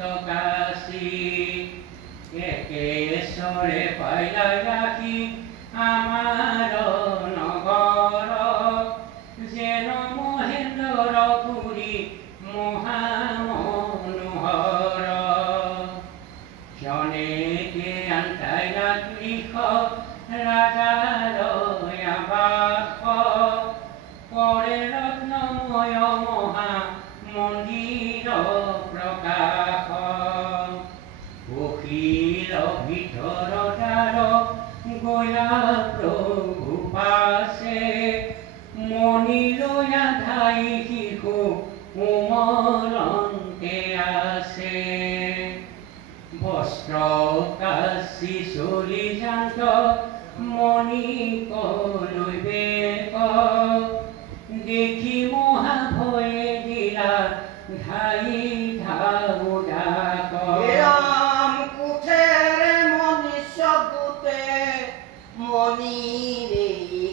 কাশী একেশ্বরে পাইলা রাখি আমার নগর যেন মহেন্দ্র পুরী মহামনোহর জনেকে আন্তাইলা গৃহ রাজার আবাস করে রত্নময় মহা মন্দির প্রকাশ অখিল ভিতর দ্বার গয়া প্রভু পাশে মণি লয়া ধাই শিশু উমলন্তে আসে বস্ত্র কাশি চলি যান্ত মণি কলৈ বেক দেখি মহা ভয়ে দিলা ধাই ধাউ ডাক রাম কুঠেরে মনুষ্য ভূতে মণিরে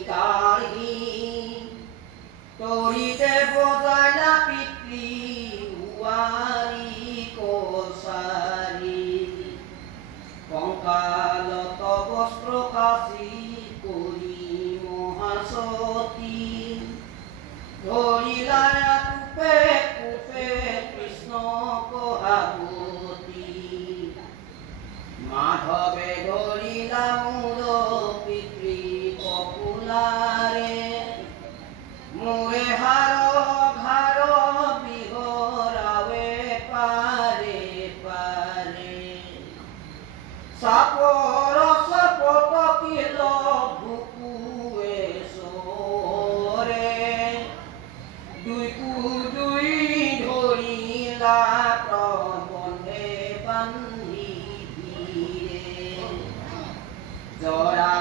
কাঢ়ি তরিতে বজাইলা পিতৃ উৱাৰি কছাৰি কঙ্কালত বস্ত্ৰ কাশি কৰি মহাসতী ধৰিলা কুপে কুপে কৃষ্ণ কহাবতী মাধৱে ধৰিলা মূৰ পিতৃ কপুলাৰে মোৰে হাৰ ঘাৰ বিহৰাৱে পাৰে পাৰে সাপৰ সপত কিল বুকুৱে চৰে দুই ধৰিলা প্ৰবন্ধে বান্ধি ধীৰে জৰা